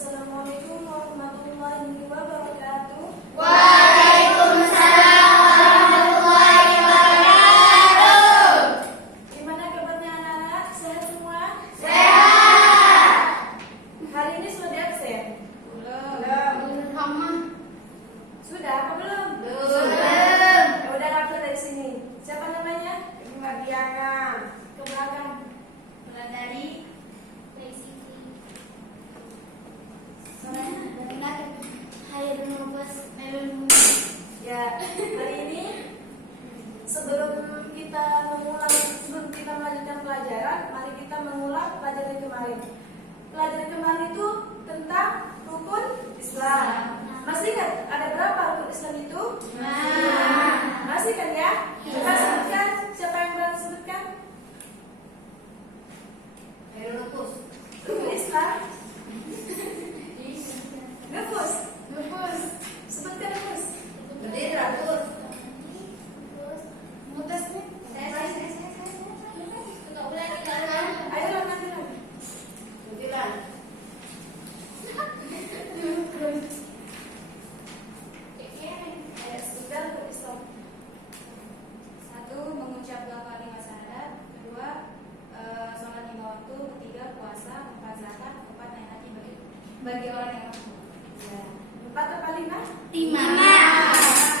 Assalamualaikum warahmatullahi wabarakatuh. Waalaikumsalam warahmatullahi wabarakatuh. Gimana kabarnya anak-anak? Sehat semua? Sehat. Hari ini sudah di absen? Belum. Sudah apa belum? Belum. Ya udah aku dari sini. Siapa namanya? Diana. Ke belakang. Dari Ya, hari ini sebelum kita melanjutkan pelajaran, mari kita mengulang pelajaran kemarin. Pelajaran kemarin itu tentang rukun Islam. Masih ingat ada berapa rukun Islam itu? Masih kan ya? Coba sebutkan. Siapa yang berani sebutkan? Rukun Islam. Nufus. Sebutkan nufus. Ayo lanjutkan. Ayo sebutkan rukun Islam. 1. Mengucap 2 kalimat syahadat. 2. Sholat 5 waktu. 3. Puasa. 4. Zakat. 4. Naik haji bagi orang yang mampu. Ya. 4 apa 5? 5.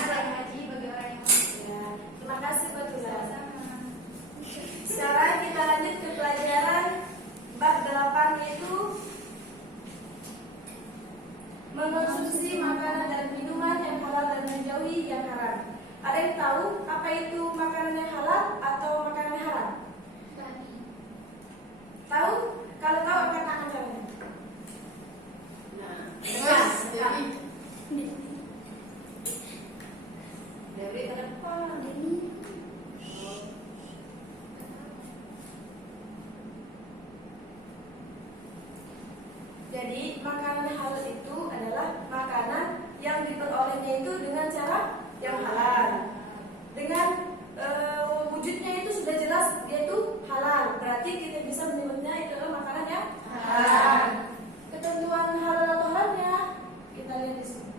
Naik haji bagi orang yang mampu. Ya. Terima kasih Mbak Tula. Sama-sama. Sekarang kita lanjut ke pelajaran bab 8, yaitu mengkonsumsi makanan dan minuman yang halal dan menjauhi yang haram. Ada yang tahu apa itu makanan yang halal atau makanan yang haram? Tahu? Kalau tahu angkat tangan kalian. Jadi makanan halal itu adalah makanan yang diperolehnya itu dengan cara yang halal. Dengan wujudnya itu sudah jelas dia itu halal. Berarti kita bisa menyebutnya itu adalah makanan yang halal. Ketentuan halal atau haramnya kita lihat di sini.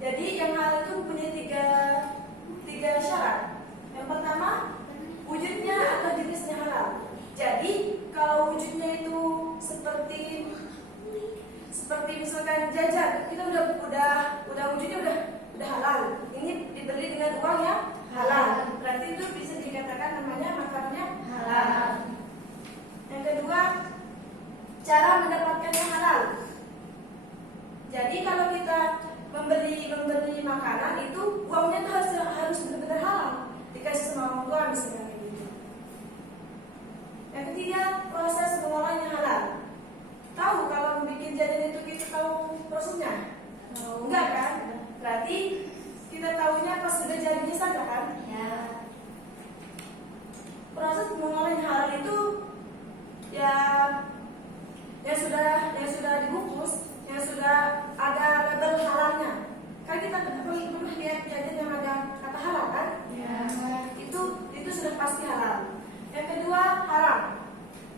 Jadi yang halal itu mempunyai tiga syarat. Yang pertama, wujudnya atau jenisnya halal. Jadi kalau wujudnya itu seperti misalkan jajan, kita udah wujudnya udah halal. Ini dibeli dengan uang yang halal. Berarti itu bisa dikatakan namanya makanannya halal. Yang kedua, cara mendapatkannya halal. Jadi kalau kita membeli makanan itu uangnya tuh harus benar-benar halal, dikasih sama orang tua misalnya kayak gitu. Yang ketiga, proses pengolahannya halal. Tahu kalau bikin jajan itu kita tahu prosesnya? Enggak kan? Berarti kita tahunya pas sudah jadinya saja kan? Ya. Proses pengolahan halal itu ya yang sudah dibungkus, yang sudah ada label halalnya. Kan kita pernah lihat jajan yang ada kata halal kan? Ya. Itu sudah pasti halal. Yang kedua, haram.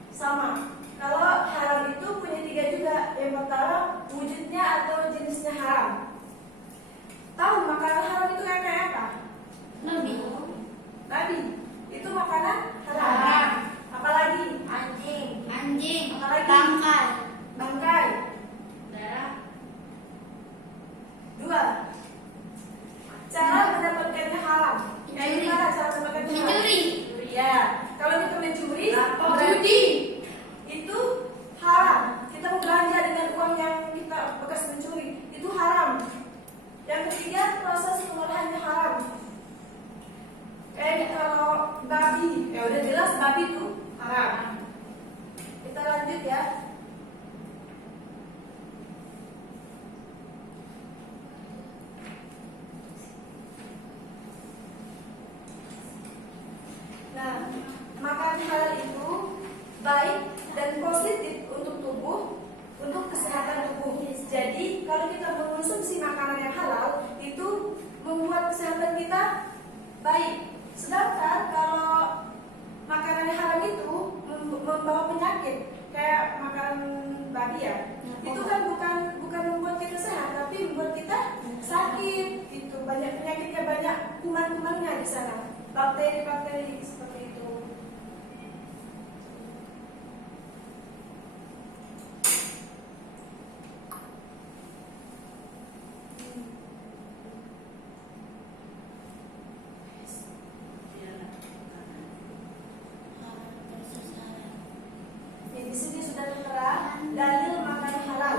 Sama. Kalau haram itu punya 3 juga. Yang pertama, wujudnya atau jenisnya haram. Tahu makanan haram itu kayak apa? Nabi. Itu makanan haram. Apalagi? Anjing. Apalagi? Bangkai. Darah. 2. Cara mendapatkannya haram. Gimana cara mendapatkannya haram? Mencuri. Ya. Kalau kita mencuri, Judi. baik. Sedangkan kalau makanan yang haram itu membawa penyakit, kayak makanan babi ya, itu kan bukan membuat kita sehat, tapi membuat kita sakit. Itu banyak penyakitnya, banyak kuman-kumannya di sana, bakteri-bakteri seperti itu. Di sini sudah tertera dalil makanan halal.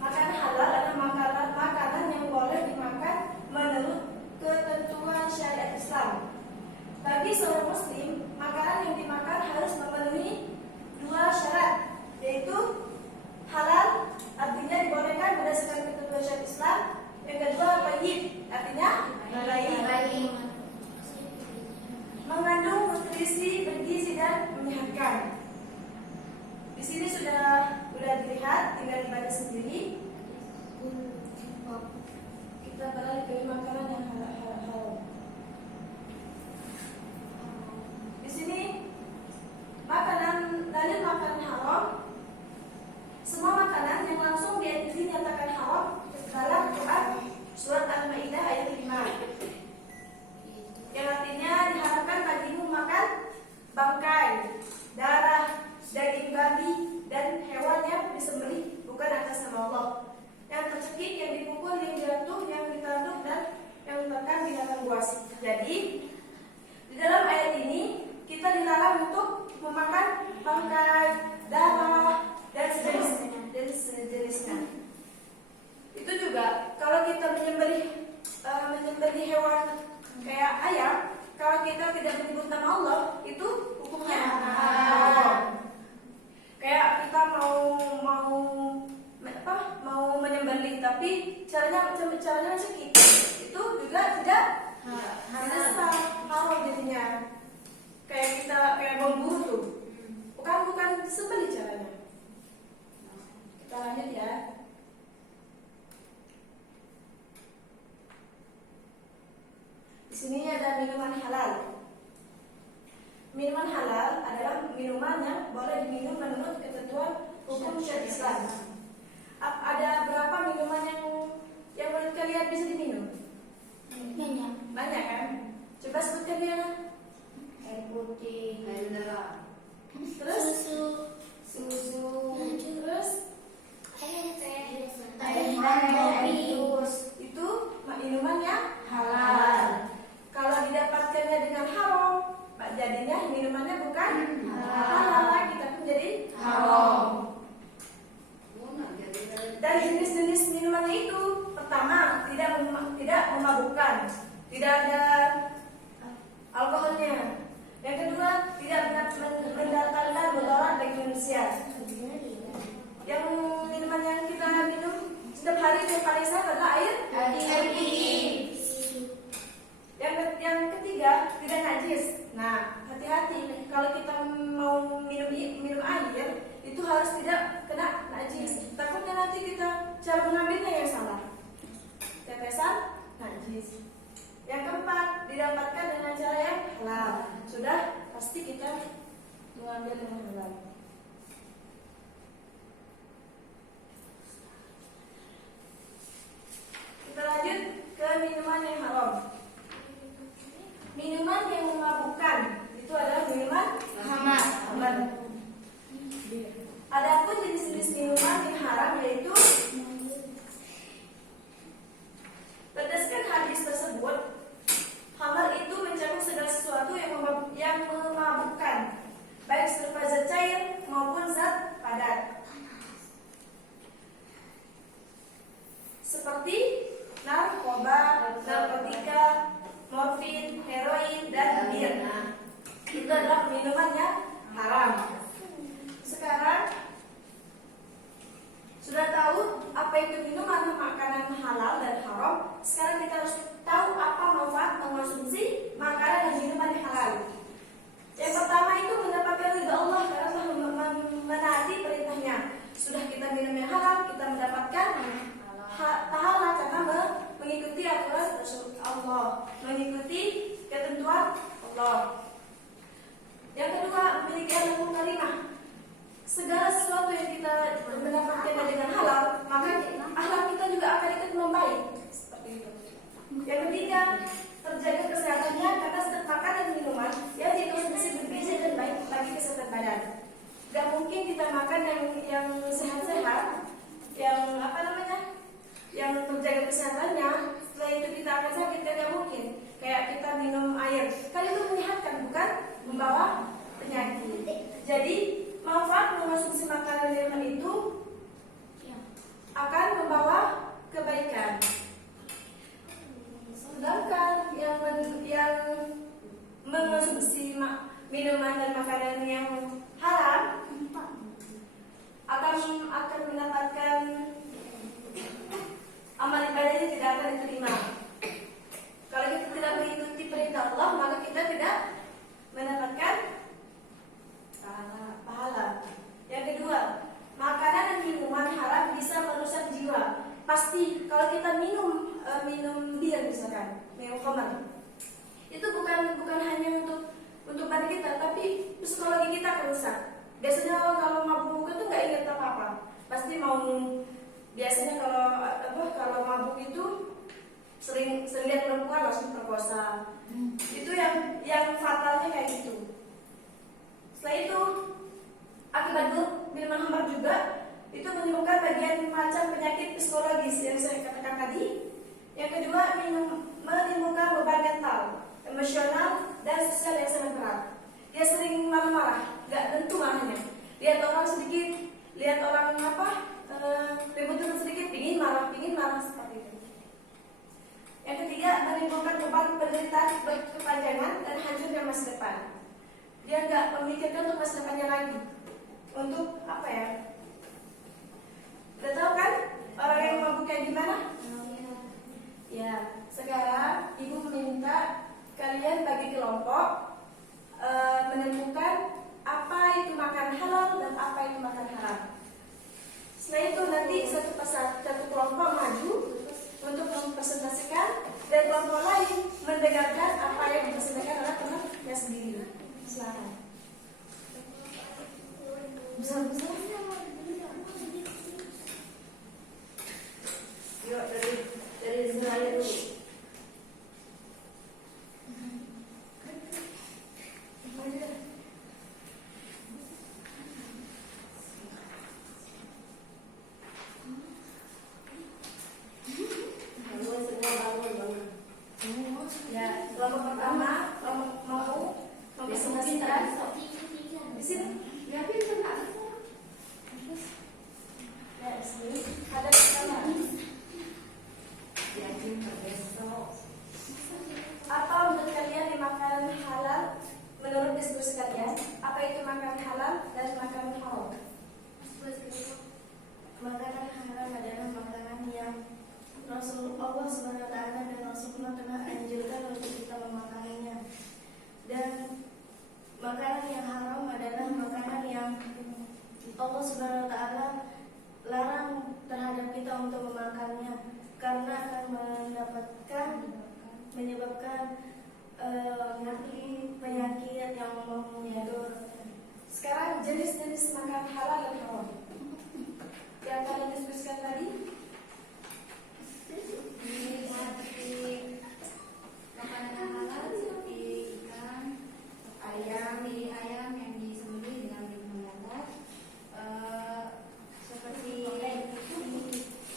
Makanan halal adalah makanan yang boleh dimakan menurut ketentuan syariat Islam. Bagi seorang muslim, makanan yang dimakan harus memenuhi dua syarat, yaitu halal, artinya dibolehkan berdasarkan ketentuan syariat Islam. Yang kedua, thayyib, artinya baik, mengandung nutrisi, bergizi dan menyehatkan. Di sini sudah dilihat, tinggal dibaca sendiri. Kita beralih ke makanan yang halal. Di sini dalil makanan haram. Semua makanan yang langsung dinyatakan haram dalam Quran surat Al-Maidah ayat 5. Yang artinya diharapkan bagimu makan bangkai, darah, daging babi, dan hewan yang disembelih bukan atas nama Allah, yang tercekik, yang dipukul, yang jatuh, yang ditanduk, dan yang ditekan binatang buas. Jadi di dalam ayat ini kita dilarang untuk memakan bangkai, darah, dan sejenisnya. Itu juga kalau kita menyembelih hewan kayak ayam, kalau kita tidak menyebut nama Allah, itu hukumnya haram. Kayak kita mau menyembelih, tapi caranya rezeki, itu juga tidak sah, haram jadinya. Kayak memburu tuh, bukan sembelih caranya. Kita lanjut ya. Di sini ada minuman halal. Minuman halal adalah minuman yang boleh diminum menurut ketentuan hukum syariat Islam. Ada berapa minuman yang menurut kalian bisa diminum? Banyak kan? Coba sebutkan ya. Air putih, air mineral, Terus susu, terus air teh, air kopi. Itu minuman yang halal. Kalau didapatkannya dengan haram, jadinya minumannya bukan halal lagi, tapi menjadi haram. Dan jenis-jenis minumannya itu, pertama, tidak memabukkan, tidak ada alkoholnya. Yang kedua, tidak mendatangkan mudarat bagi manusia. Yang minuman yang kita minum setiap hari sehat adalah air putih. Yang ketiga, tidak najis. Nah, hati-hati kalau kita mau minum air, itu harus tidak kena najis. Takutnya nanti kita cara mengambilnya yang salah, tetesan najis. Yang keempat, didapatkan dengan cara yang halal. Sudah pasti kita mengambil dengan halal. Kita lanjut ke minuman yang haram. Minuman yang memabukkan itu adalah minuman khamar. Adapun jenis-jenis minuman yang haram yaitu berdasarkan hadis tersebut, khamar itu mencakup segala sesuatu yang memabukkan, baik berupa zat cair maupun zat padat, seperti narkoba, narkotika, morfin, heroin, dan bir. Itu adalah minuman yang haram. Sekarang sudah tahu apa itu minuman, makanan halal dan haram. Sekarang kita harus tahu apa manfaat mengonsumsi makanan dan minuman yang halal. Yang pertama itu mendapatkan ridha Allah karena menaati perintahnya. Sudah kita minum yang halal, kita mendapatkan pahala karena mengikuti aturan Rasul Allah, bisa terjaga kesehatannya karena setiap makan dan minuman yang dikonsumsi bergizi dan baik bagi kesehatan badan. Gak mungkin kita makan yang sehat-sehat, yang apa namanya, yang terjaga kesehatannya, setelah itu kita akan sakit, gak mungkin. Kayak kita minum air, kan itu menyehatkan bukan membawa penyakit. Jadi manfaat mengonsumsi makanan yang itu akan membawa kebaikan. Sedangkan yang mengonsumsi minuman dan makanan yang haram akan mendapatkan amal ibadahnya tidak akan diterima. Kalau kita tidak mengikuti perintah Allah, maka kita tidak mendapatkan pahala. Yang kedua, makanan dan minuman haram bisa merusak jiwa. Pasti kalau kita minum bir misalkan, minum khamar, itu bukan hanya untuk badan kita, tapi psikologi kita akan rusak. Biasanya kalau mabuk itu nggak ingat apa-apa, pasti biasanya kalau mabuk itu sering lihat perempuan langsung perkosa. Itu yang fatalnya kayak gitu. Setelah itu akibat minuman khamar juga itu menyebabkan bagian macam penyakit psikologis yang saya katakan tadi. Yang kedua, menimbulkan beban mental, emosional, dan sosial yang sangat berat. Dia sering marah-marah, gak tentu marahnya. Lihat orang ribut sedikit, pingin marah seperti itu. Yang ketiga, menimbulkan beban penderitaan berkepanjangan dan hancurnya masa depan. Dia gak memikirkan untuk masa depannya lagi. Untuk apa ya? Udah tahu kan orang yang mabuk kayak gimana? Ya, sekarang ibu meminta kalian bagi kelompok menemukan apa itu makan halal dan apa itu makan haram. Setelah itu nanti satu kelompok maju untuk mempresentasikan dan kelompok lain mendengarkan apa yang dipresentasikan oleh temannya sendiri. Silakan. Besar-besar. Yuk dari sebenarnya dulu. Ya, kelompok pertama mau mempresentasikan di sini. Ya, pintar nggak? Ya, di sini ada pertama. Apa menurut kalian yang makanan halal? Menurut diskusi kalian, apa itu makanan halal dan makanan haram? Makanan halal adalah makanan yang Rasulullah SWT dan Rasulullah telah anjurkan untuk kita memakannya. Dan makanan yang haram adalah makanan yang Allah SWT larang terhadap kita untuk memakannya, karena akan menyebabkan penyakit yang menyadur. Sekarang jenis-jenis makanan halal dan haram yang kalian diskusikan tadi. Seperti makanan halal seperti ikan, ayam yang disembelih dengan minuman halal, seperti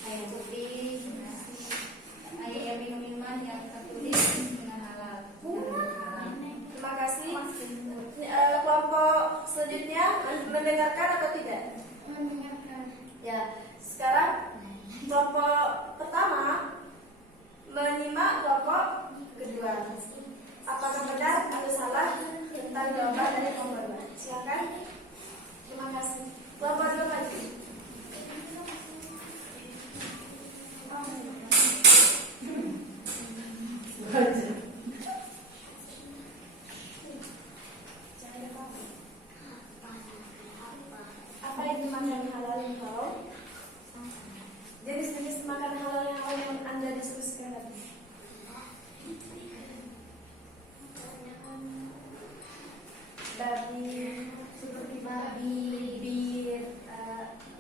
ayam putih, ayam minuman yang tertulis dengan halal. Terima kasih. Kelompok selanjutnya mendengarkan atau tidak? Ya, sekarang kelompok pertama menyimak kelompok kedua. Apakah benar atau salah tentang jawaban dari kelompok kedua? Silakan. Terima kasih. Kelompok kedua maju. Apa itu makanan halal yang haram? Jenis-jenis makanan halal yang haram yang Anda diskusikan tadi. Babi, seperti babi, bir,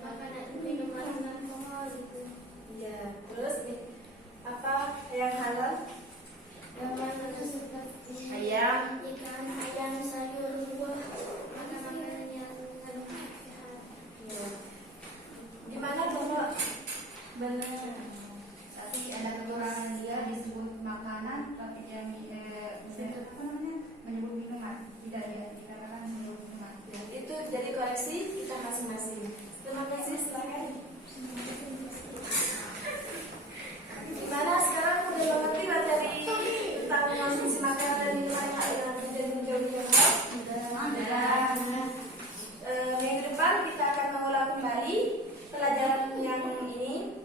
makanan minuman alkohol gitu. Ya, terus apa yang halal? tapi ada kekurangan dia disebut makanan, tapi dia menyebut minuman. Tidak ya, dikatakan menyebut minuman. Ya, itu jadi koreksi kita masing-masing. Terima kasih, silakan. Gimana sekarang udah mengerti materi tentang konsumsi makanan dan minuman yang menjadi menjauh-jauh? Minggu depan kita akan mengulang kembali pelajaran yang ini.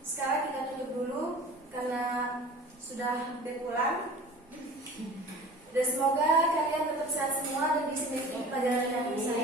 Sekarang kita tutup dulu karena sudah berpulang. Dan semoga kalian tetap sehat semua dan bisa mengikuti pelajaran yang ini.